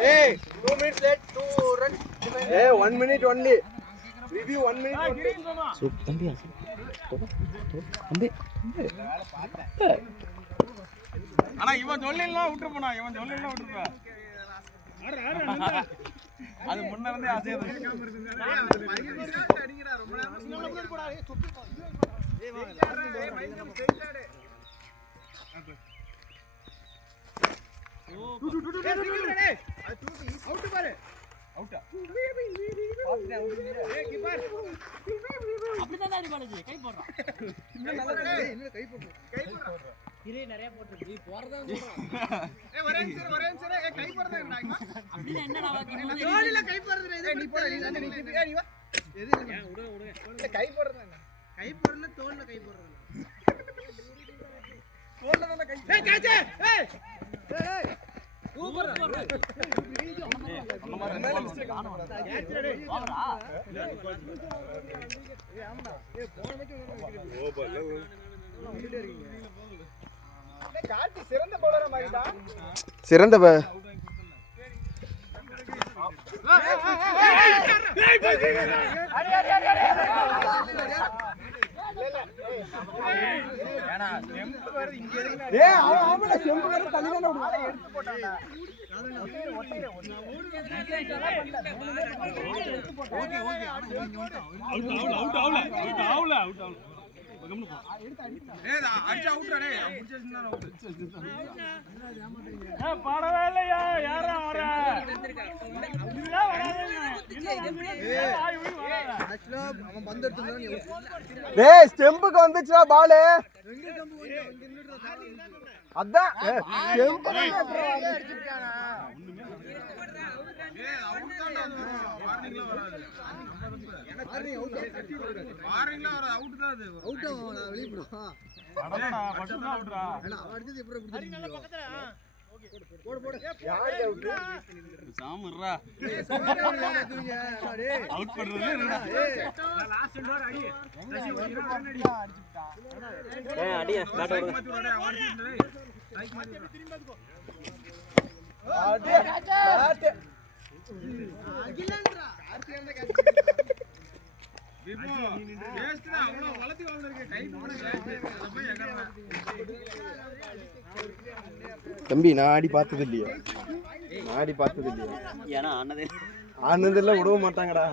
Hey, 2 minutes late, 2 runs. Hey, 1 minute only. Review 1 minute only. தம்பி தம்பி ஆனா இவன் சொல்லலாம் விட்டுறப்பா இவன் சொல்லலாம் விட்டுறப்பா அது முன்ன இருந்தே ஆசையா இருக்கு அடிங்கடா ரொம்ப நேரம் போடா ஏய் சுத்தி ஏய் வா பயங்கரம் செய்யாடே அது தூக்கி அவுட் பாரு அவுட்டா ஏய் கீப்பர் அப்படிதான் அடி பாலஜி கை போடுறான் இன்னும் நல்லா டேய் இன்னும் கை போடுறா இரு நிறைய போட்டுருக்கு நீ போறதா சொல்றான் ஏய் ஒரே நிமிஷம் ஏய் கை போறதா என்னடா அப்படினா என்னடா வாக்கி ஜோடில கை போறதுல இது நீ போற நீ வா எது விடுங்க கை போறதா என்ன கை போறல தோல்ல கை போறதா தோல்ல தான கை ஏய் கேச்சே ஏய் ஏய் சூப்பர் நம்ம மேல மிஸ்டேக் ஆன வரா கேட்ச் டேய் வாடா ஏய் ஆமாடா ஏய் போன மேட்ச் ஓ பல்ல வந்துட்டே இருக்கீங்க டேய் கார்த்தி சிறந்த பவுலரா மாறிடா சிறந்த பாடவே இல்லையா யாரும் ஸ்டெம்புக்கு வந்துச்சுடா பாலு அதான் தம்பி நான் ஆடி பார்த்தது இல்லையா ஏன்னா ஆனதெல்லாம் விடவே மாட்டாங்கடா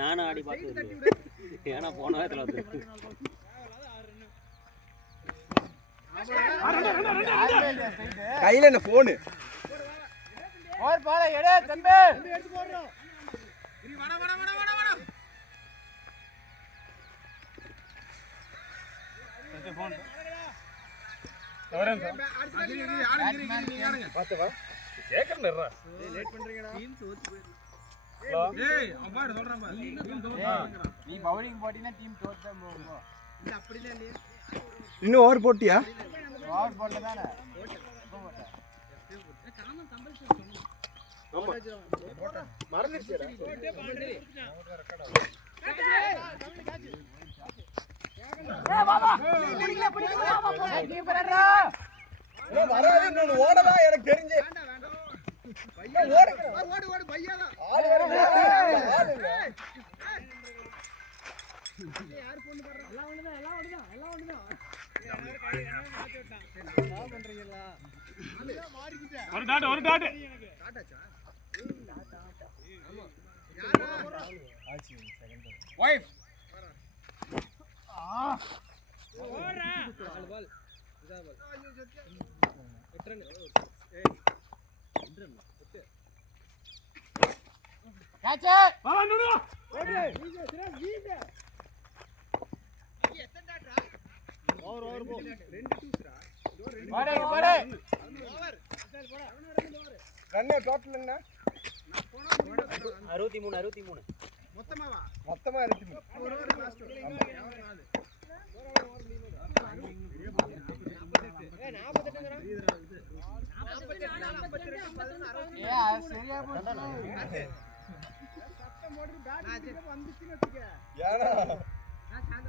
நானும் ஆடி பார்த்தது ஏன்னா போன வாரத்தில் வந்து கையில என்ன போனு இன்னும் ஓவர் போட்டியா ஓடதா எனக்கு தெரிஞ்சு ஒரு டாட் வைஃப் டோட்டல் 63 மொத்தமா 48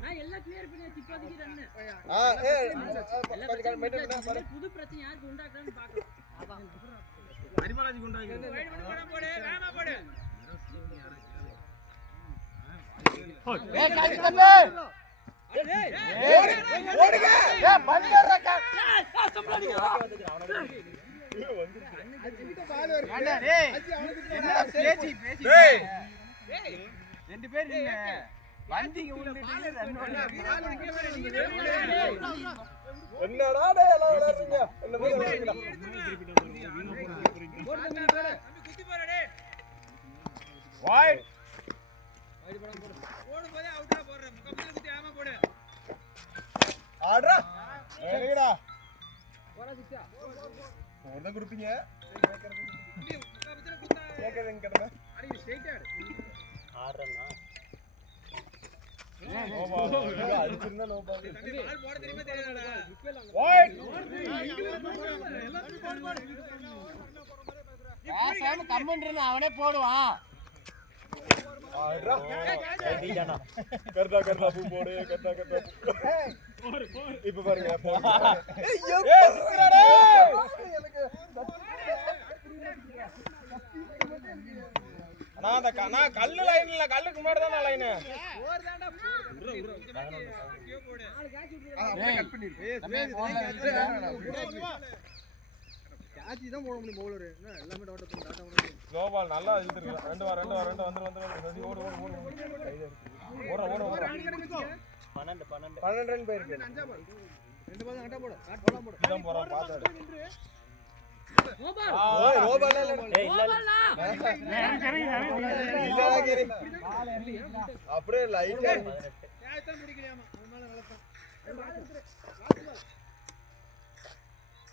நான் எல்லாம் கிளியர் பண்ணியாச்சு இப்போதைக்கு ரன்னு கொஞ்சம் மெயின்டைன் பண்ணா பாரு. புது பிரச்சனை யாருக்கு உண்டாக்குறான்னு பார்க்கலாம் அரிமலாஜி கொண்டாங்க ஏய் காய்ச்சி தம்பி ஓடுங்க ஏய் பந்தற ஏண்டா டேய் என்ன பேசி டேய் ரெண்டு பேர் நீங்க வந்தீங்க உள்ள என்னடா டேய் எல்லாம் விளையாடுறீங்க என்ன போய் விளையாடுறீங்க குத்தி போற டேய் வைட் ஓடு போதே அவுட்டா போடுற முகத்துல குத்தி ஆமா போடு ஆடுடா ஏறிடா போடா சிச்சா போறத குடுப்பீங்க கேக்குறேன் கேக்குறேன் அடி ஸ்ட்ரைட் ஆடு ஆடுறேன்னா அடிச்சிருந்தா நோ பால் தம்பி பால் போட தெரியுமா தெரியாதடா வைட் சாம கம்மன்றன அவனே போடுவான் ஆடுடா டீடானா கர்தா கர்தா பூ போடு கர்தா கர்தா இப்ப பாருங்க ஐயோ சிக்கறடா எனக்கு நான் கல்லு லைன் இல்ல கல்லுக்கு முன்னாடி தான் லைன் ஓர் தான்டா கியோ போடு அப்படியே கட் பண்ணிரு கேட்ச் தான் போட முடியும் பவுலர் எல்லாமே டாட் பண்ணி டாட்டா பண்ணி கோபால் நல்லா இழுத்துருக்கு ரெண்டு வா வந்து ஓடு ஓடு 12 ரன் போயிருக்கு அஞ்சா பால் ரெண்டு பால் அட்டா போடு காட் போலாம் போடு இதான் போறா பாத்தாடு நோபால் ஏய் இல்லடா கேரி அப்படியே லைட்டா கேட்ச் தான் முடிக்கலையாமா அதனால நல்லதா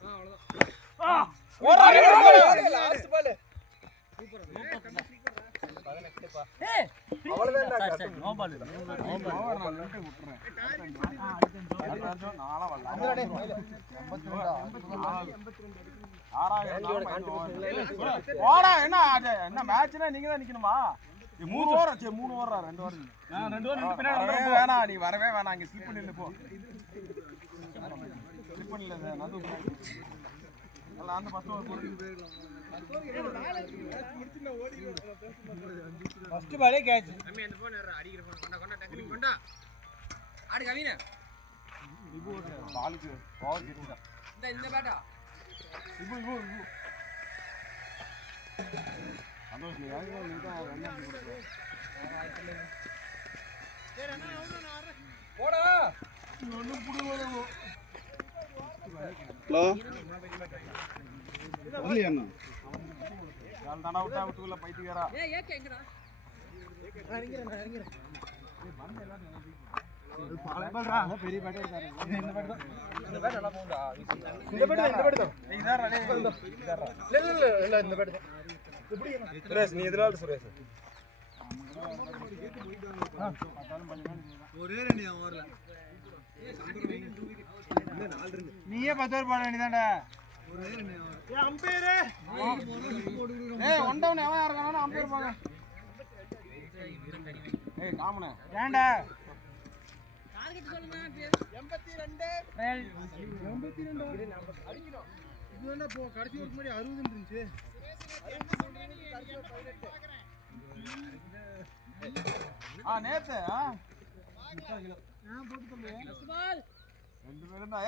அவ்வளவுதான் ஓடுறா லாஸ்ட் பால் சூப்பர் ஏய் அவ்வளவுதான் சரி நோ பால் என்ன மேட்ச்னா நீங்க தான் நிக்கணுமா 3 ஓவர் ஆச்சு 3 ஓவரா 2 ஓவர் நான் 2 ஓவர் பின்னாடி வேணாம் நீ வரவே வேணாம் அங்க ஸ்லிப் பண்ணி நின்னு போ ஸ்லிப் பண்ணல நது அல்ல அந்த 10 ஓவர் போடு ஃபர்ஸ்ட் பாலே கேட்ச் தம்பி அந்த போன் அடிக்கிற போன் கொண்டா டெக்னிக் கொண்டா ஆடு கவின இப்போ பாலுக்கு பவர் கிட்டா இந்த பேட்டா இப்போ சந்தோஷ் நீ யாரோ நீதான் ரன் பண்ணி கொடுத்து சரி அண்ணா அவன போடா ஒண்ணு புடுவோல ஹலோ இல்ல அண்ணா நான் தான அவுட் ஆவுட்டுல பைத்தியக்காரா ஏய் ஏக்க எங்கடா இறங்கறேன் ஏய் பந்த எல்லாம் பாலபல்ரா பெரிய பேட் இருக்காரு இந்த பேட் நல்லா போகும்டா இந்த பேட் தான் இதாரா இதாரா இல்ல இந்த பேட் தான் எப்படி சுரேஷ் நீ எதிரால சுரேஷ் ஒரே ரெண்டு ஓவர்ல நீயே 10 ஓவர் போட வேண்டியதான்டா ஒரே ரெண்டு ஓவர் ஏ அம்பையர் ஏய் ஒன் டவுன் எவன் இருக்கானோ அம்பையர் போங்க ஏய் காமனே ஏன்டா டார்கெட் சொல்லுங்க 82 அடிக்கணும் இது என்ன போ கடைசி ஒரு முன்னாடி 60 இருந்துச்சு நேத்து பால் ரெண்டு பேரும் தான்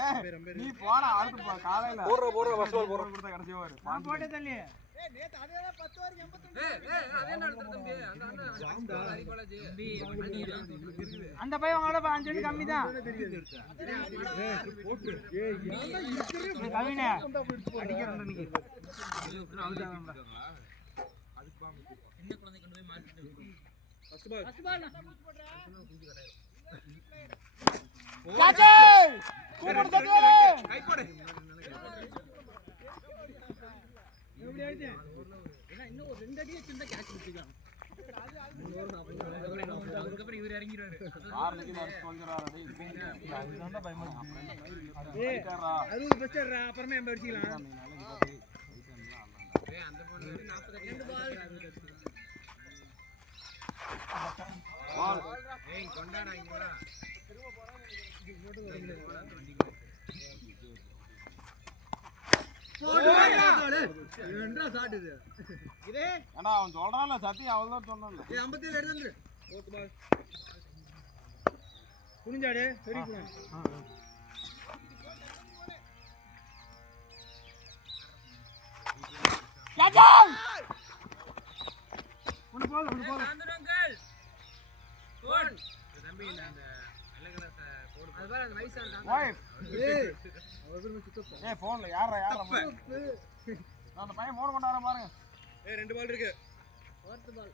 நீ போடா அடுத்து காலையில போடுற ஃபர்ஸ்ட் பால் போடுற கொடுத்தா கடைசி ஓவர் நான் போட்டே தள்ளி ஏய் நேத்து அதே 10 ஓவர் 80 ஏய் அதே நடத்துற தம்பி அந்த ஜாம்டா ஹரி காலேஜ் அந்த பையன் உங்களோட 5 ரன் கம்மி தான் போட்டு ஏய் கவினே அடிக்கறேன் நீங்க அதுக்கு பாம்பு சின்ன குழந்தை கொண்டு போய் மாட்டிட்டு ஃபர்ஸ்ட் பால் ஃபர்ஸ்ட் பால் காச்சே கூப்பிடு தட்டுவாரே கை போடு எப்படி ஆயிடுச்சு ஏன்னா இன்னும் ஒரு 2 அடி வச்சிருந்தா கேட்ச் விட்டுக்கலாம் அதுக்கப்புறம் இவர் இறங்கிடுவாரு ஆர்லைக்கு நர்ஸ் வந்துறாரா டேய் அதுதான் பயமா ஏய் 60 பெஸ்டர்ரா அப்புறமே நம்ம அடிச்சிக்கலாம் ஏய் அந்த பொண்ணு 42 பால் பால் ஏய் கொண்டாடா இங்க வாடா ஏண்டா அவன் சொல்றான்ல சத்தி அவ்வளவுதான் சொன்னான். 57 எடுத்து புரிஞ்சாடே சரி புரியும். ஒன்னு போடு சாந்தனங்கள் போன் தம்பி அந்த வெள்ளை கலர் போடு அது பாரு அந்த வயசான ஓய் ஏய் போன்ல யாரா நான் அந்த பையன் போன் கொண்டார பாருங்க. ஏய் 2 பால் இருக்கு. ஃபோர்த் பால்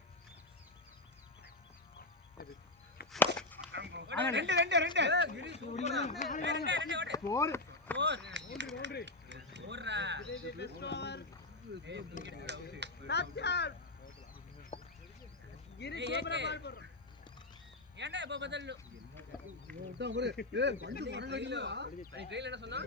ஏன்டா இப்ப பதில் என்ன சொன்னா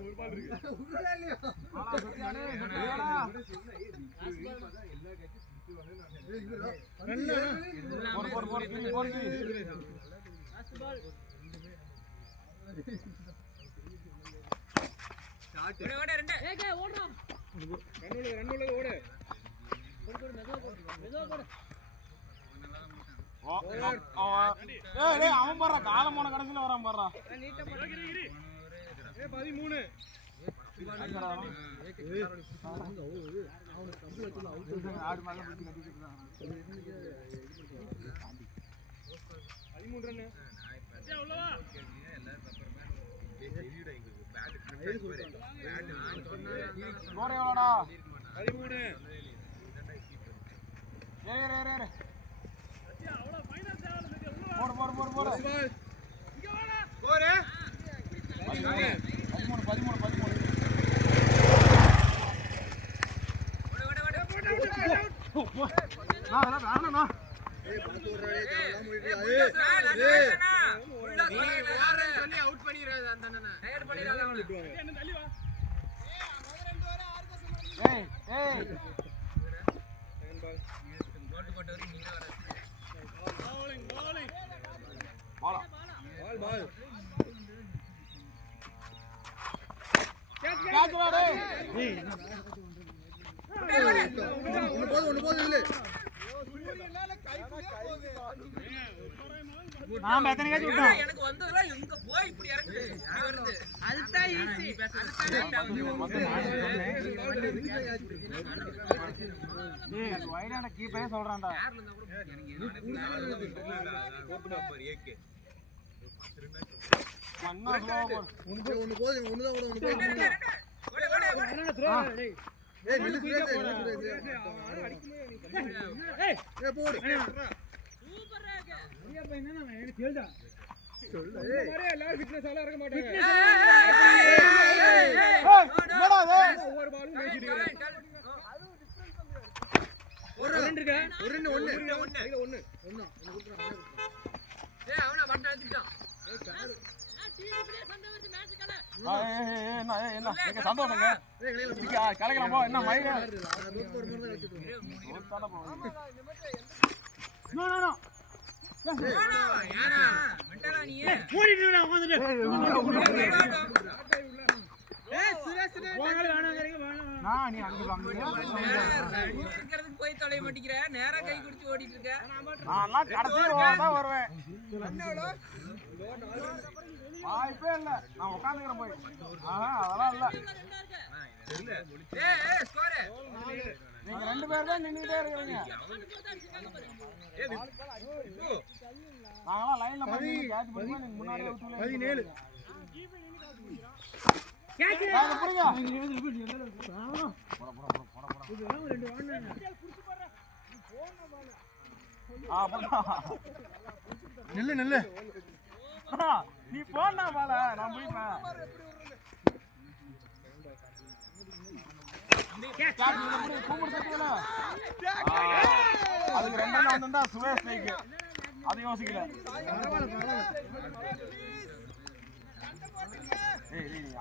அவன் பாடுறா காலம் போன கடைசியில வரான் பாடுறா. 13 ஆடு மேல பிடிச்சி கட்டிட்டு எவ்வளோடா 13 போடு போடு போடு போடு போடு 13 வேணா அவுட் பண்ணிடுறாரு அந்த அண்ணனை டயர் பண்ணிடுறாங்க என்ன தள்ளி வா ஏய் ஏய் போட்டு போட்டு வரி நீங்க வர bowling பாலா ball கேட்றா டேய் ஒன்னு போது இல்ல நான் எத்தனை கேட்ச் விட்டோம். எனக்கு வந்ததெல்லாம் எங்க போய் இப்படி இறக்குது வருது அதுதான் ஈஸி டேய் வைடான கீப்பரே சொல்றான்டா. மண்ணா ஸ்லோ ஒன்னு போது ஒன்னு தான் ஒன்னு போய் அண்ணா த்ரோ டேய் ஏய் நில்லு சுரேஷ் ஏய் போடு சூப்பரா இருக்கு ஐயா பையன் என்ன எனக்கு கேளுடா சொல்லு ஏய் மாதிரி எல்லாரும் ஃபிட்னஸ் ஆல இருக்க மாட்டாங்க. என்னடா இது ஒவ்வொரு பாலும் மேய்ச்சிட்டு ஒரு ரன் இருக்கு ஒரு ரன் ஒன்னு இது ஒன்னு ஏய் அவனா பட்ட அடிச்சிட்டான் என்ன எங்க சந்தோஷங்க கலக்கலாம் போ என்ன மயில நோ நோ நோ யாரா மெண்டலா நீ ஓடிட்டு நான் உட்கார்ந்துட்டு ஏய் சுரேஷ் போங்க வேணாங்கறீங்க வேணாம் நான் நீ அங்க இருக்கிறதுக்கு போய் தொலைய மாட்டேங்கற நேரா கை குடிச்சு ஓடிட்டு இருக்க நான்லாம் கடைசி ஓவர் தான் வருவேன். வாய்ப்பே இல்ல நான் உட்கார்ந்துக்கிறேன் போய். அதெல்லாம் இல்ல ஏய் ஸ்கோர் நீங்க ரெண்டு பேர் தான் நின்னுட்டே இருக்கீங்க. நாங்கலாம் லைன்ல போய் கேட்ச் பண்ணி நீங்க முன்னாடி விட்டுல 17 கேட்ச் புடிங்க இதெல்லாம் ரெண்டு வாங்குனாங்க நில்லு நில்லு நீ போனா பால நான் போய்ப்பேன். அதுக்கு ரெண்டாம் வந்தா சுரேஷ் ஸ்ட்ரைக்கு அது யோசிக்கல.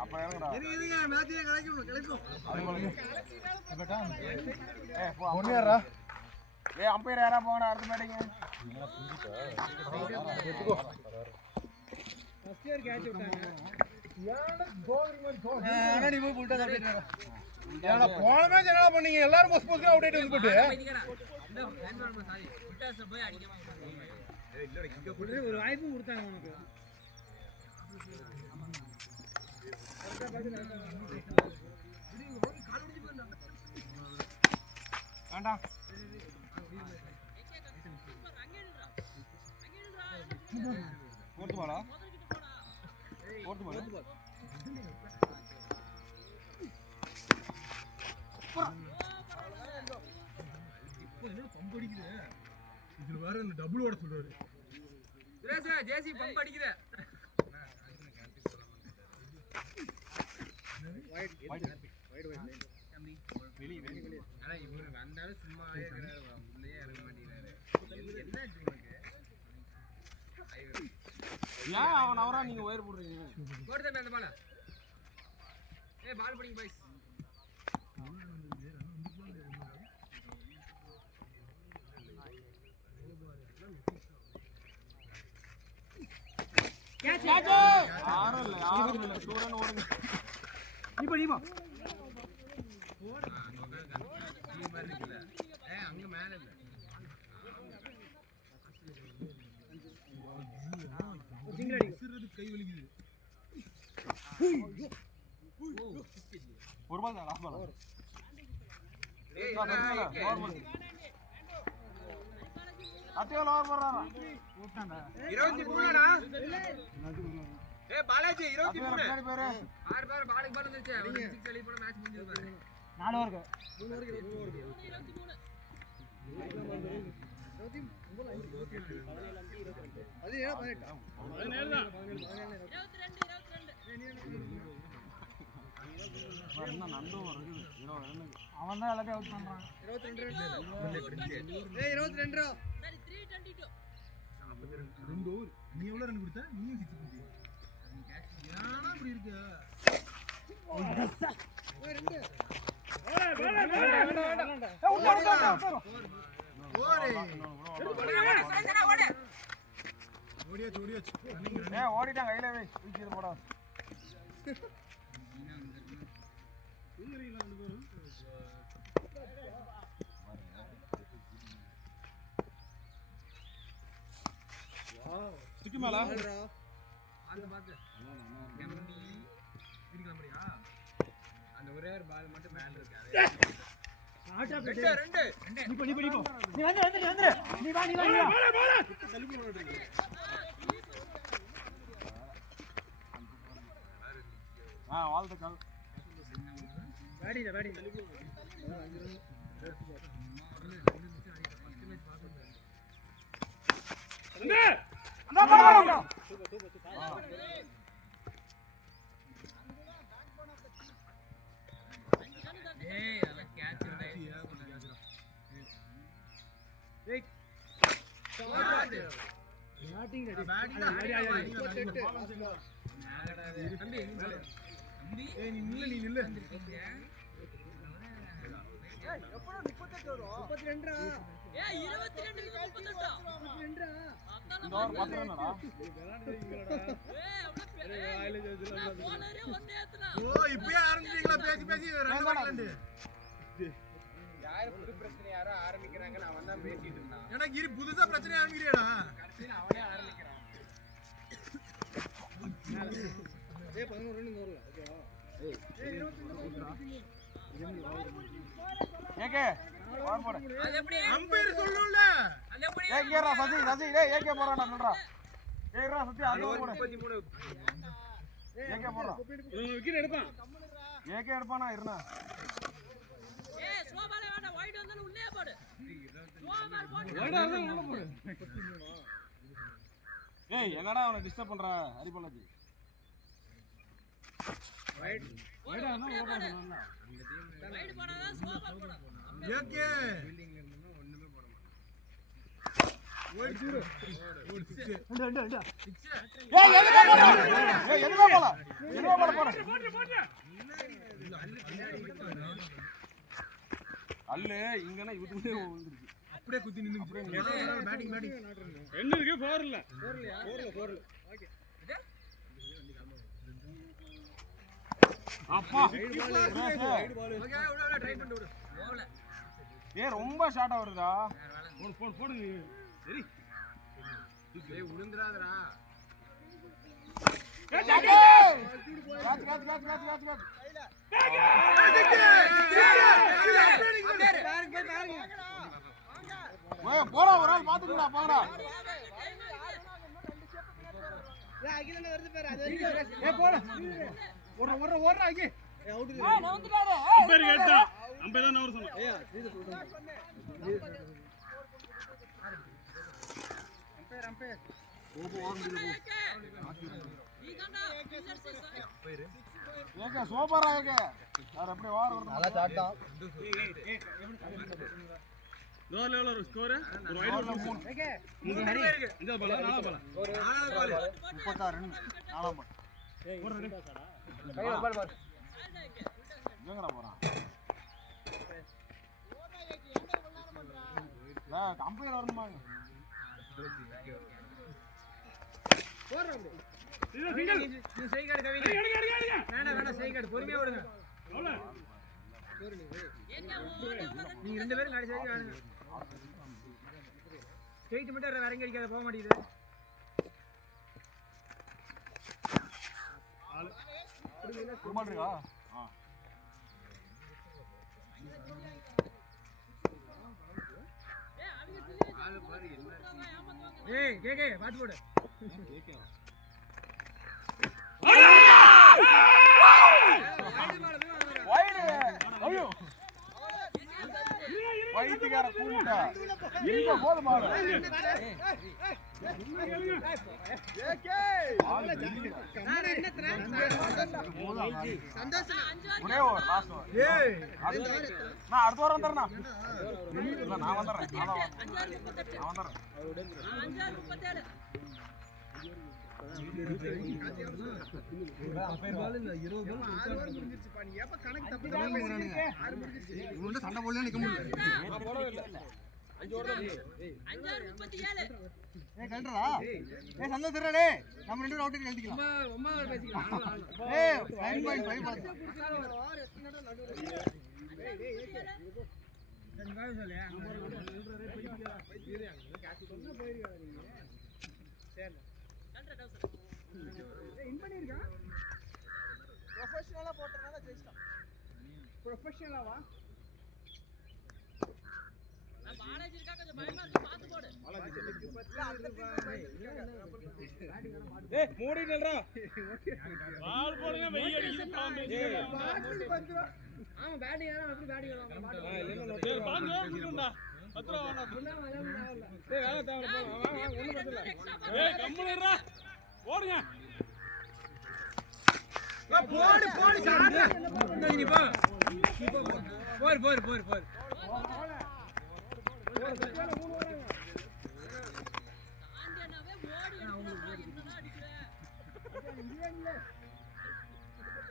அப்ப இறங்குடா மேட்சே கலக்கிடும் ஒன்னுயாரா அம்பையர் யாரா போங்கடா அடுத்த பேட்டிங்க ஃபர்ஸ்ட் இயர் கேட்ச் விட்டாங்க. ஏன்டா கோரி மாதிரி கோரி நீ போய் புல்டா அப்படியே ஏன்டா போன மேட்ச் என்னடா பண்ணீங்க எல்லாரும் போஸ்ட் போஸ்ட் அவுட் ஆயிட்டு வந்து போட்டு இந்த என்வரன்மென்ட் சாரி விட்டாஸ் போய் அடிக்காம ஒரு வாய்ப்பு கொடுத்தாங்க உனக்கு. வேண்டாம் போர்த்து பாலா போர்த்து பாலா பம்ப் அடிக்குது இதுல வேற இந்த டபுள் ஓட சொல்றாரு சுரேஷ் ஜேசி பம்ப் அடிக்குது. ஆனா இவரு வந்தாலும் சும்மா இருக்கிறாரு, உள்ளே இறங்க மாட்டேங்கிறாரு. என்ன ஏன் அவன் அவரா நீங்க ஒயர் போடுறீங்க? போடு தம்பி அந்த பால. பால் பிடிங்க பாய்ஸ். கேட்ச் யாரும் இல்ல தூரன் ஓடுங்க. நீ போ அங்க மேல இல்ல சிங்கிள் அடி கை வலிக்குது. ஒரு பால் தான் லாஸ்ட் பால். ஏய் அத்தியா லோவர் போறாரா கூட்டாண்டா 23 டா. ஏய் பாலாஜி 23 பேரு பேரு ஆறு பேர் பாலுக்கு பால் வந்துருச்சு. அவன் 6 அடி போன மேட்ச் முடிஞ்சது பாரு. 4 ஓவர் 3 ஓவர் 23 அது ஏன் 18 17 தான் 22 அவன் தான் எல்லாத்தையும் அவுட் பண்றான். 22 ஏய் 22 ரா சரி 322 2 ஓவர். நீ எவ்வளவு ரன் கொடுத்த? நீ 6 கொடுத்தீங்க. ஏனா இப்படி இருக்கு? ஓய் 2 ஓடிட்டான் கையில வை தூக்கி போடா. ஸ்டிக் மேல அந்த பாத்து கம்பி பிடிக்கலாம் முடியா? அந்த ஒரே ஒரு பால் மட்டும் மேல இருக்கு. அது 2 நீ போ நீ வந்து நீ வா வாழ்த்து கால் பேடி ஏய் அத கேட்ச் ஏய் பேட்டிங் ரெடி தம்பி ஏய் நீ நில்லு ஏய் எப்படா 38 வரும் 32 ரா ஏய் 22 க்கு 38 32 ரா இந்த ஓவர் 10 ரன்டா. ஏய் அவ்வளவு பெரிய போலரே ஒண்ணே ஏத்துனா. ஓ இப்பயே ஆரம்பிச்சீங்களா பேசி ரன் வரலண்டு. யாரு புது பிரச்சனை யாரோ ஆரம்பிக்கிறாங்க, நான் வந்தா பேசிட்டு இருந்தான். எனக்கு இரு புதுசா பிரச்சனை ஆரம்பிக்கிறியாடா? கடைசில அவனே ஆரம்பிக்கிறான். ஏய் 11 ரன் ஓடல ஓகேவா? ஏய் 23 ஏகே ஓவர் போடு. அது எப்படி அம்பையர் சொல்லணும்ல. அது எப்படி ஏகேடா சசி டேய் ஏகே போறானே சொல்றா. ஏய்ரா சசி அது போடு. 33 ஏகே போறா. விக்கெட் எடுப்பான். ஏகே எடுப்பானா இருனா. ஏய் ஸ்லோ பால் வேண்டாம், வைட் வந்தாலும் உள்ளே போடு. ஸ்லோ பால் போடு. வைடா வந்து உள்ள போடு. ஏய் என்னடா அவனை டிஸ்டர்ப் பண்ற ஹரிபாலாஜி? வைட் வைடா வந்து உள்ள போடு. வைட் போடாத ஸ்லோ பால் போடு. ஏகே ஃபீல்டிங்ல இருந்தா ஒண்ணுமே போட மாட்டான். ஓடு ஜீரோ. ஓடு 6. சிக்ஸ் ஏய் எதுல போடா? ஏய் எதுல போடா? எதுல போடா? அல்ல இங்கனா இதுக்குள்ளே வந்துருச்சு. அப்படியே குத்தி நின்னு அப்படியே பேட்டிங் என்ன இருக்கு 4 இல்ல 4 இல்லையா? 4 இல்ல ஓகே அப்பா ஏ ரொம்ப ஷார்ட்டா வருதா போடு சரி ஏய் உளுந்துறாதடா போடா ஒரு ஆள் பாத்துக்கடா போடா சூப்பரா எப்படி வாரம் ஸ்கோர் கம்பெனி வரணுமா பொறுமையா விடுங்க நீங்க 2 பேரும் கடைசி வரைக்கும் ஆடுங்க ஸ்ட்ரைட் மட்டும் வேற எங்க அடிக்காத போக மாட்டேங்குது இருக்கா ஏய் கேக்கே பாத்து போடு வைத்தியக்கார கூட்டா இங்க போடு மாடு நான் அடுத்த வாரம் வந்துடுறேன் நான் வந்துடுறேன் சண்டை போடல நிக்க முடியல நம்ம 2 அவுட் எழுதிக்கலாம் ப்ரொஃபஷனலா போட்டறனால ஜெயிச்சான் ப்ரொஃபஷனலாவா நான் பாலாஜி இருக்கா கொஞ்சம் பயமா இருக்கு பாத்து போடு ஏய் மூடி நில்றா பால் போடுங்க வெய் அடிக்குது பாம்பு ஆமா பேட்டிங் ஆனா அப்படி பேட்டிங் ஆனா சரி பாங்க குடுடா பத்ரா வாடா ஏய் வேலை தேவல போ ஒண்ணும் பிரச்சனை இல்ல ஏய் கம்முனறா ஓடுங்க போடு போடு சாடா நீ போ போர் போர் போர் போர் ஆண்டனவே ஓடி என்னடா அடிக்குற இல்ல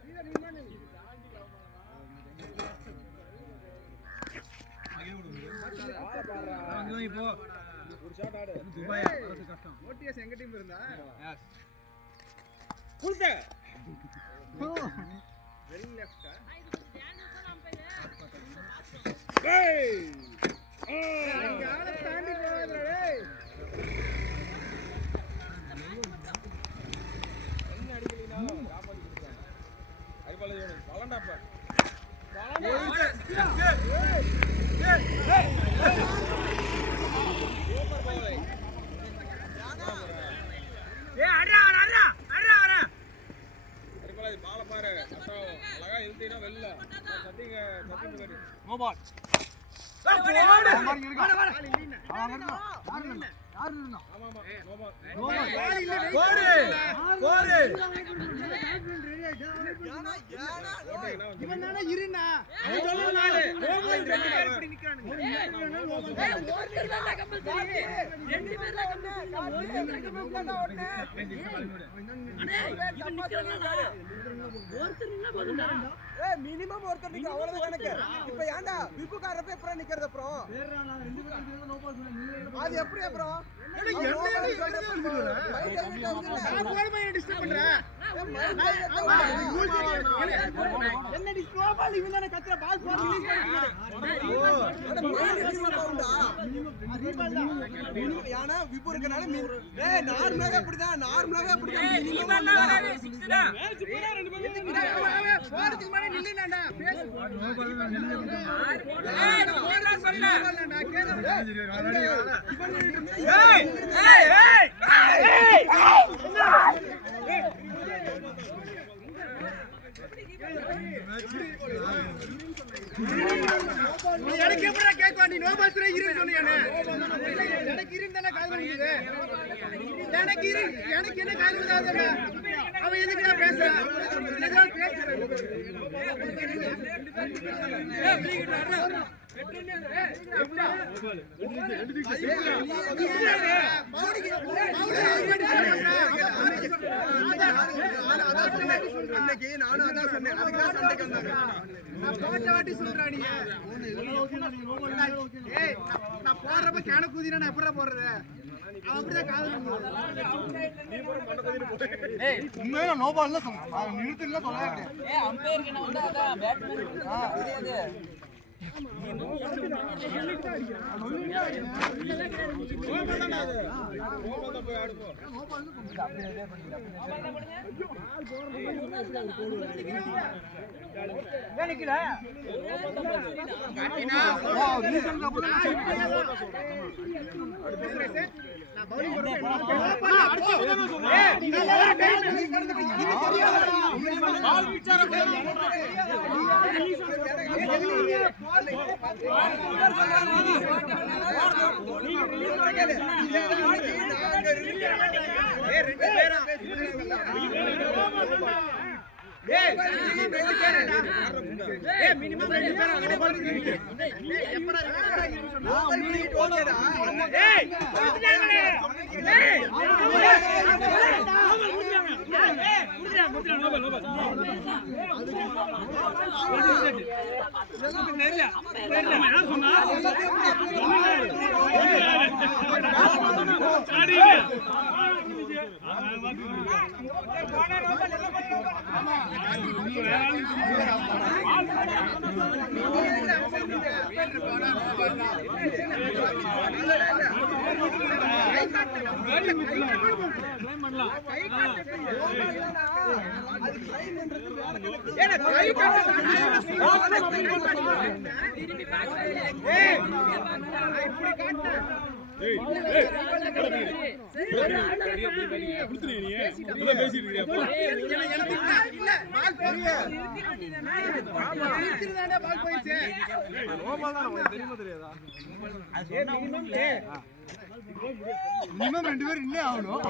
நீ நீ அங்க போ ஒரு ஷாட் ஆடு துபாய் வரது கஷ்டம் ஓடிஎஸ் எங்க டீம் இருந்தா எஸ் புல்த வெரி லெஃப்ட் ஏய் அங்க ஆள தாண்டி போறடா டேய் என்ன அடிக்கலனாலும் காப்பாத்தி கொடுத்தாங்க ஐபால வளண்டாப்ப மினிமம் ஒருத்தர் நிக்க அவ்வளவுதான் கணக்கு. இப்ப ஏன்டா விப்புக்காரப்ப எப்பற நிக்கிறது அப்புறம்? அது எப்படி அப்புறம்? என்ன டிஸ்ப்ளே பால் இவன் தான கத்துற பால் போற ரிலீஸ் பண்ணிட்டு யானா விப்பு இருக்கனால நார்மலாவே அப்படிதான் போறதுக்கு முன்னாடி நில்லுடா பேசு எனக்கு எப்படா கேக்குவா நீ நோ பால்ஸ்ல இரு சொன்னியானே எனக்கு இருந்தானே கால் பண்ணிடுது எனக்கு என்ன கால் விடாதடா அவன் எதுக்குடா பேசுறா என்னடா பேசுற நான் போறப்ப கேன கூதினா நான் எப்படா போடுறது அப்படிதான் காது உண்மையில நோ பால்ல நிறுத்தில சொல்லாதே அம்பையருக்கு நான் வந்து அதான் பேட்ஸ்மேன் தெரியாது மினிமம் 2 பேர் எப்படா ஓகேடா மினிமம் 2 பேர் இல்ல ஆகணும்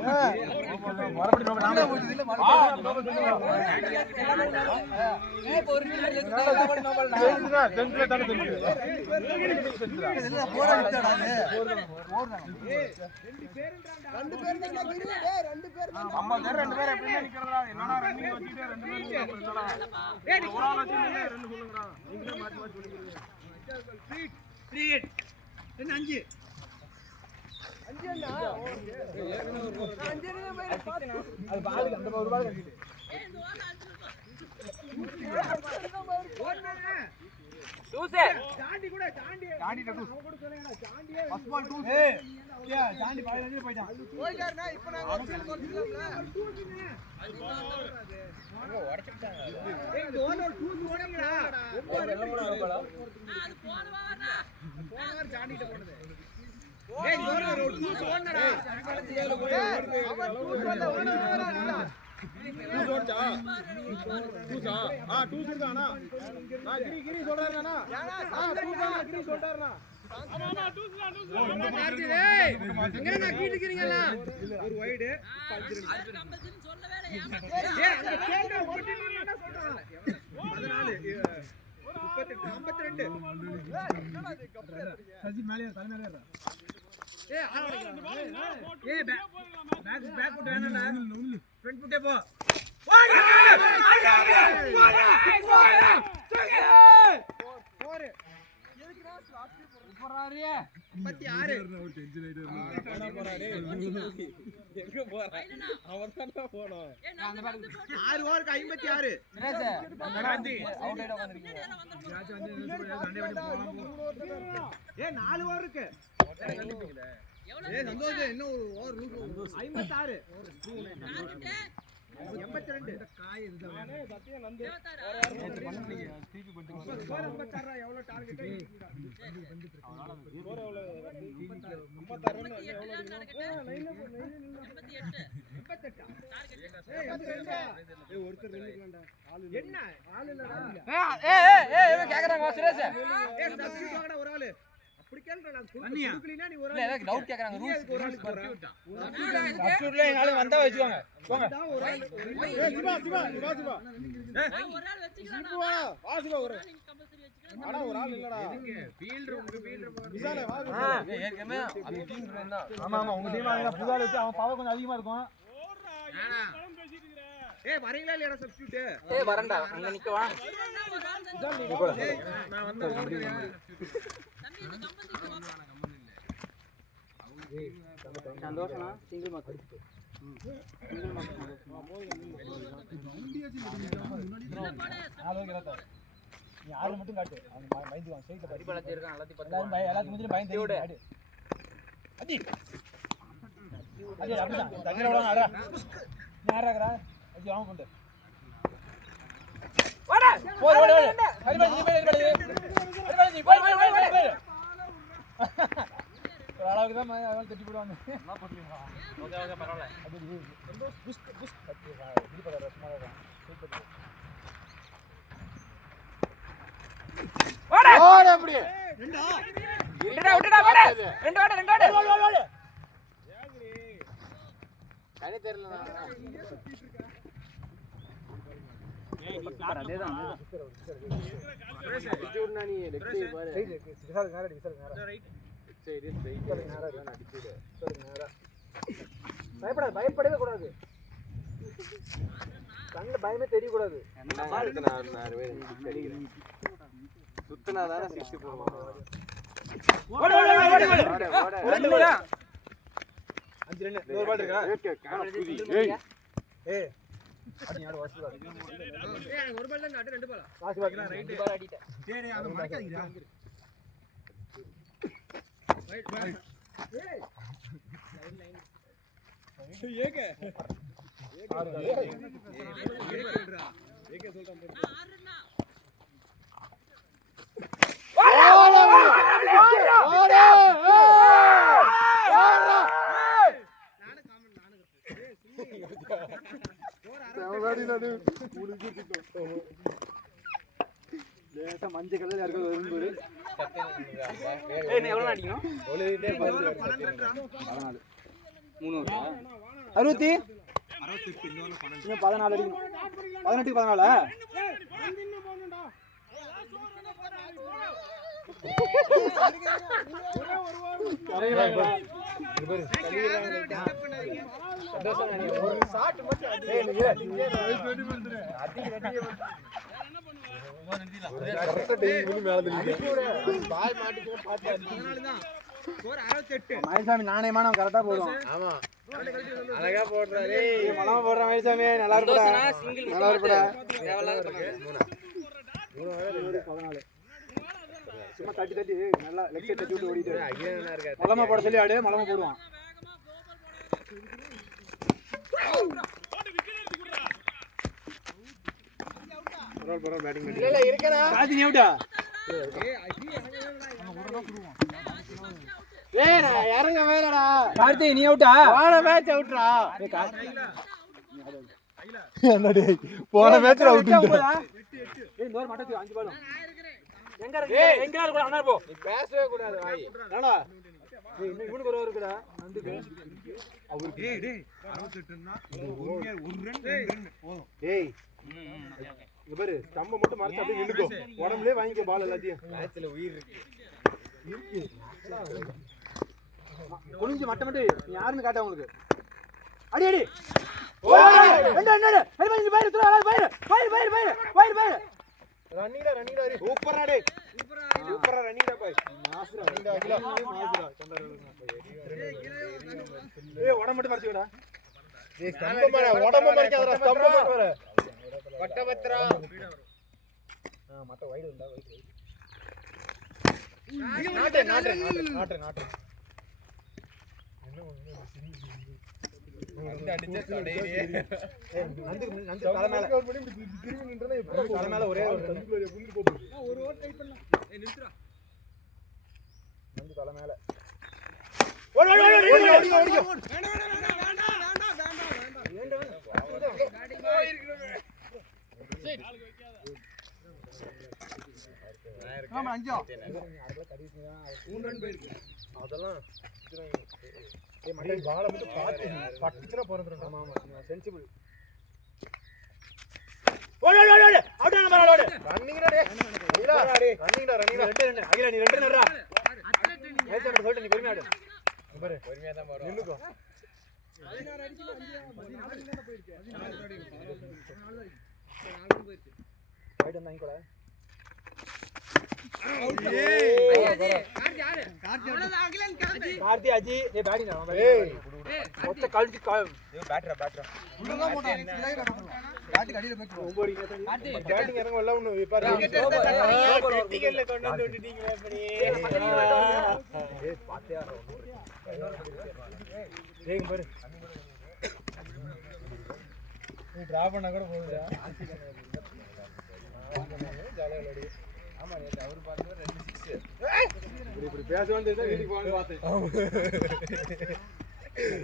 பேக் போட்டு வேணாம்டா ஃப்ரண்ட் போட்டே போ வரீங்களா இல்லையா சப்ஸ்டிட்யூட்? வரண்டா அங்க நிக்கவா சந்தோஷமா சிங்கிள் மார்க் யாரு மட்டும் காட்டு பயந்து வாங்க சைடுல பரிபலத்தை இருக்கான் எல்லாத்தையும் எல்லாத்துக்கும் முன்னாடி பயந்து விடு அடி அடி அப்படிதான் தங்கற விட ஆடா நீ ஆறாகடா அடி வாங்க கொண்டு வாடா போய் ஓடு ஓடு பரிபலத்தை நீ போய் ஒரு அளவுக்கு தான் அவன் தட்டி போடுவாங்க என்ன போடுறீங்க ஓகே ஓகே பரவாயில்லை அது புஷ் புஷ் கட்டி இது பண்ற ரஸ்மா தான் சூப்பர் ஓடு ஓடு அப்படி ரெண்டா விட்டுடா வாடா ரெண்டு வாடா ஏங்கடி கனி தெரியல ஏய் சூப்பர் அதேதான் ஜூர்னா நீ லெஃப்ட் சைடு பாரு விசால் நேரா ரைட் சைடு நேரா தான் அடிச்சிடு சரி நேரா பயப்படவே கூடாது கண்ணு பயமே தெரிய கூடாது சுத்தனாதானே 6 போடுவாங்க ஓடு ரெண்டு போடா 5 ரன் ஒரு பால் இருக்கா ஏய் ஏய் அடி யார் வாசி ஏய் ஒரு பால் தான் அடி ரெண்டு பால் வாசி பாக்கலாம் ரைட் பால் அடிட்ட டேய் அத மறக்காதீங்கடா ரைட் ஏய் லைன் ஏகே மஞ்ச கலர் யாருக்கு வரும்போது எவ்வளவு அடிக்கணும் 14 14 அடிக்கணும் 18 14 மயில்சாமி நாணயமான கரெக்டா போடுவோம் ஆமா அழகா போடுறாரு மலமா போடுற மயில்சாமி நல்லா இருப்பா நல்லா இருப்பா 14 சும்மா தட்டி நல்லா லெக் சைடு தட்டி விட்டு ஓடிட்டு மலமா போட சொல்லி ஆடு மலமா போடுவான் பரவாயில்லை பேட்டிங் இல்ல இருக்கடா பாதி நீ அவுட்டா ஏய் நான் இறங்க வேறடா கார்த்தி நீ அவுட்டா போன மேட்ச் அவுட்ரா ஏய் கார்த்தி என்னடா போன மேட்ச்ல அவுட் ஏய் நோர் மாட்டது 5 பால் எங்க இருக்கு அண்ணா போ நீ பேசவே கூடாது வாய் என்னடா ஏய் இன்னும் இவனுக்கு ஒரு இருக்குடா நந்துக்கு அவருக்கு டேய் 68 ன்னா ஒரு ரன் 2 ரன் போதும் டேய் இங்க பாரு ஸ்டம்ப மட்டும் மறச்சு அப்படியே நின்னுக்கோ உடம்புலயே வாங்கிக்க பால் எல்லாத்தையும் மேட்ச்ல உயிர் இருக்கு குனிஞ்சு மட்ட யாருன்னு காட்ட உங்களுக்கு அடி ரன்னிங்கடா ரன்னிங்கடா சூப்பரா டேய் சூப்பரா ரன்னிங்கடா பாய் மாஸ்டர் ரன்னிங்கடா அகிலா மாஸ்டர் ஏய் உடம்ப மட்டும் மறைச்சுடா ஏய் ஸ்தம்பம் மேல உடம்ப மறைக்காதடா ஸ்தம்பம் மட்டும் வர வட்டபத்ரா மட்ட வைடு உண்டா வைடு நாட்டு என்ன அடிச்சா டேய் நந்து தலை மேல திரும்பி நின்றனே தலை மேல ஒரே ஒரு தந்துக்குள்ள புந்து போடு ஒரு ஓவர் ட்ரை பண்ணலாம் ஏய் நிறுத்துடா நந்து தலை மேல ஓடு ஆமா அஞ்சோ அதெல்லாம் ஏய் மண்டை பால மட்டும் பாத்து பட்டுச்சுனா போறதுடா ஆமா சென்சிபிள் ஓடு அவுட் ஆன பால் ஓடு ரன்னிங்கடா டேய் ரன்னிங்கடா ரெண்டு அகில நீ ரெண்டு நடுடா மேட்ச் நட சொல்லிட்டு நீ பொறுமையா ஆடு பாரு பொறுமையா தான் போறோம் நில்லுக்கோ 16 அடிச்சு 14 தான் போயிருக்கு 14 போயிருக்கு ரைட் வந்தா இங்க கூட கார்த்தி அஜி ஏ பேட்டிங் நான் ஏய் மொத்த கழிச்சு ஏ பேட்டரா உள்ள போடா பேட்டிங் அடியில மேட்ச் ஓடி கார்த்தி பேட்டிங் இறங்க வல்ல ஒண்ணு பாரு கிரிக்கெட்ல கொண்டு வந்து விட்டுட்டீங்க அப்படி ஏய் பாத்தியா ஏய் பாரு நீ டிரா பண்ணா கூட போகுதா ஜாலியா விளையாடு ஆமா நேத்து அவர் பாருங்க 2 6 இப்படி பேச வந்தது வீட்டுக்கு போங்க பார்த்தேன்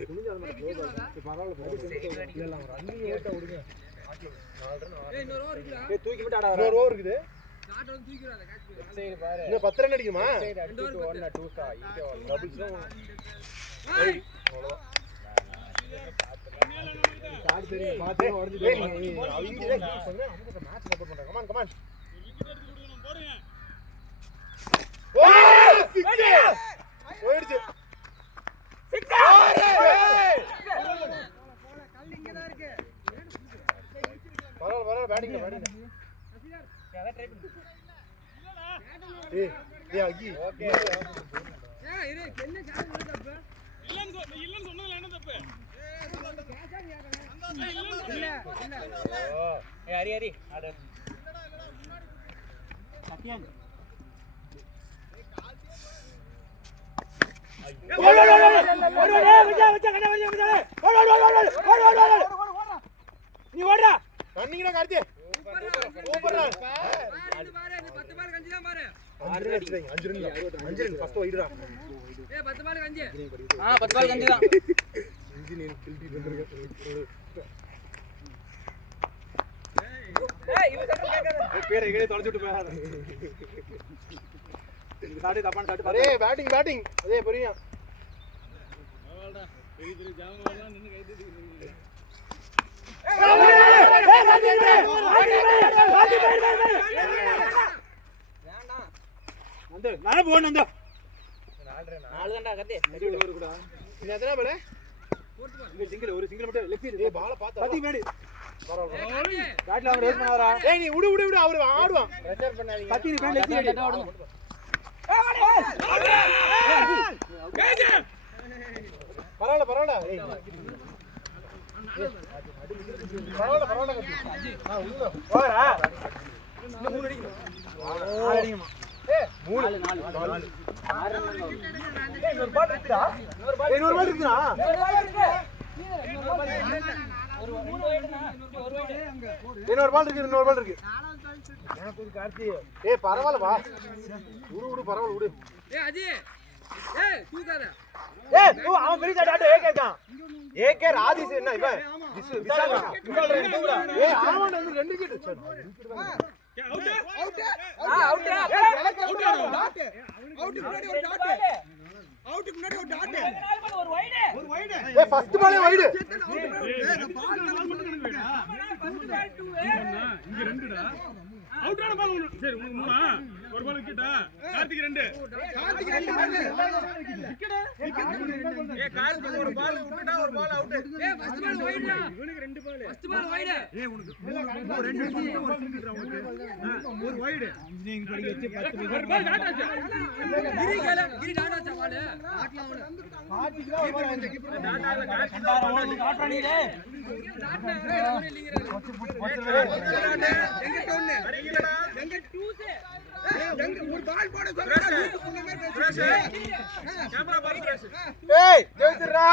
குனிஞ்சு அந்த பரவாயில்லை இல்ல இல்ல ரன்னிங் ஏட்ட விடுங்க 4 ரன் இன்னொரு ஓவர் இருக்குடா ஏய் தூக்கி விட்டு ஆடாத இன்னொரு ஓவர் இருக்குது ஷாட் வந்து தூக்கிறாத கேட்ச் சைடு பாரு இன்னும் 10 ரன் அடிக்குமா சைடு அடிச்சு 1 2 ஸ்டா இங்க டபுள்ஸ் தான் ஏய் அவ்வளவுதான் ஷாட் தெரியும் பாத்து உடைஞ்சிட்டு அவங்க சொல்றேன் அவங்க மேட்ச் சப்போர்ட் பண்றாங்க கமான் கமான் போயிடுச்சு பரவாயில்ல பேட்டிங் ஏய் அகி ஓகே இரு என்ன சான்ஸ் வருது இல்லன்னு சொன்னதுல என்ன தப்பு இல்ல ஏய் ஹரி ஆடு சத்யன் நீ ஓடுடா ரன்னிங்கடா கார்த்தி சூப்பர் ரன் பாரு 10 பால் கஞ்சி தான் பாரு 5 ரன் ஃபர்ஸ்ட் வைடுடா ஏய் 10 பால் கஞ்சி 10 பால் கஞ்சி தான் இன்ஜினியர் கில்டி வந்திருக்க ஏய் இவன் சத்தம் கேட்காத பேரை எங்கேயே தொலைச்சு விட்டு போறாரு சாடி தப்பான சாடி அரே பேட்டிங் அதே புரியா பரவாயில்லை பெரிய ஜாமங்கள்லாம் நின்னு கை தட்டிட்டு வேண்டாம் வந்து நானே போறேன் அந்த 4 தான்டா கத்தி அடி ஒரு கூட நீ எத்தனை பால் இந்த சிங்கிள் ஒரு சிங்கிள் மட்டும் லெஃப்ட் ஏய் பால பாத்து பத்தி மேடி பரவாயில்லை பேட்ல அவன் ரேஸ் பண்ணாதடா ஏய் நீ விடு அவர் ஆடுவான் பிரஷர் பண்ணாதீங்க பத்தி நீ பேட் லெஃப்ட் அடி பரவாயில்ல ஏய் பரவாயில்ல நான் உள்ள போறா இன்னும் 3 அடிக்கணும் 4 அடிக்குமா ஏய் 3 4 6 ஏய் இன்னொரு பால் இருக்குடா இன்னொரு பால் இருக்குடா இன்னொரு பால் இருக்கு எனக்கு கார்த்தி ஏய் பரவாயில்ல வா விடு பரவாயில்ல விடு ஏய் அஜி ஏய் தூக்காத ஏய் தூ அவன் பெரிய ஷாட் ஏகே இருக்கான் ஏகே ராதிஸ் என்ன இவன் விசால் ஏய் அவன் வந்து 2 விக்கெட் அவுட் முன்னாடி ஒரு டாட் அவுட்டுக்கு முன்னாடி ஒரு டாட் ஒரு வைடு ஏய் ஃபர்ஸ்ட் பாலே வைடு இங்க ரெண்டுடா அவுட்டான பால் ஒண்ணு சரி உங்களுக்கு மூணா ஒரு பால் விக்கெட்டா கார்த்திக் ரெண்டு ஏ கார்த்திக் ஒரு பால் விட்டுட்டா ஒரு பால் அவுட் ஏ ஃபர்ஸ்ட் பால் வைடுடா இவனுக்கு ரெண்டு பால் ஃபர்ஸ்ட் பால் வைடு ஏ உனக்கு ரெண்டு ஒரு சிங்கிள்டா உனக்கு ஒரு வைடு இன்ஜினியரிங் படிக்க வச்சு 10 ஒரு பால் டாட் ஆச்சா கிரி டாட் ஆச்சா பால் ஆட்லாம் அவனு கீப்பர் வந்து கீப்பர் டாட் ஆல கார்த்திக் காட்றா நீ டேய் டாட் அவனே லீங்கற எங்க டவுன் எங்க 2 எங்க ஒரு பால் போட சொல்றேன் கேமரா பால் ஃப்ரெஷ் ஏய் ஜெயிச்சிரா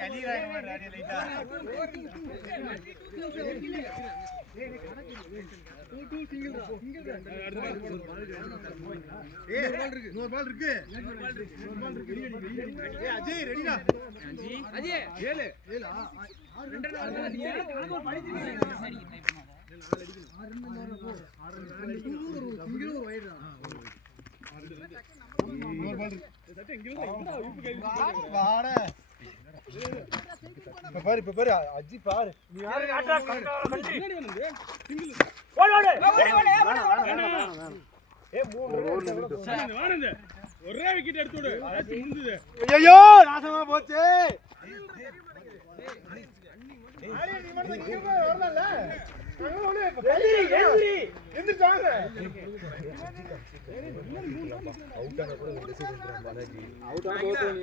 கலீரா இந்த மாதிரி லைட்டா இன்னொரு பால் இருக்கு ஏய் அஜய் ரெடிடா அஜய் 7 ரெண்டு நாள் இப்ப பாரு அஜி பாரு நீ யாரு காட்றா கண்டி முன்னாடி வந்து சிங்கிள் ஓடு ஏ மூணு வானந்த ஒரே விக்கெட் எடுத்து விடு மேட்ச் முடிஞ்சது ஐயோ நாசமா போச்சு நீ மட்டும் இங்க வரல எந்திரிச்சாங்க அவுட்டான கூட டிசைட் பண்றான் பாலாஜி அவுட்டான தோத்து நீ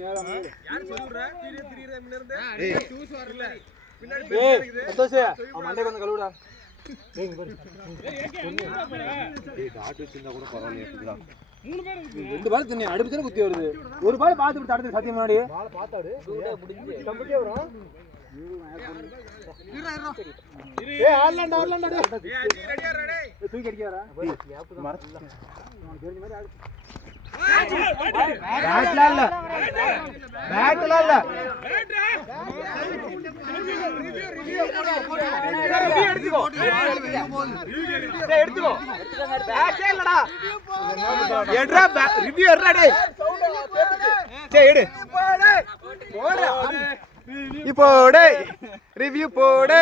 யார் சொல்றா திரியற முன்ன இருந்து ஏய் சூஸ் வரல பின்னாடி ஏய் அத்தோசே அவன் மண்டை கொஞ்சம் கழுவுடா ஏய் இங்க பாரு ஏய் டாட் வச்சிருந்தா கூட பரவாயில்லை மூணு பேர் இருக்கு ரெண்டு பால் தண்ணி அடுப்புல குத்தி வருது ஒரு பால் பாத்து விட்டு அடுத்து சத்தியம் முன்னாடி பால் பாத்தாடு முடிஞ்சு கம்பிட்டே வரும் ஏய் ஆடலண்டா ஏய் அஜி ரெடியா ரெடி தூக்கி அடிக்காரா மரத்துல தெரிஞ்ச மாதிரி ஆடு பேட்ல இல்ல எடுத்துக்கோ பேட்டே இல்லடா எடுடா ரிவ்யூ எடுடா டேய் டேய் எடு போடா இப்போ டேய் ரிவ்யூ போடு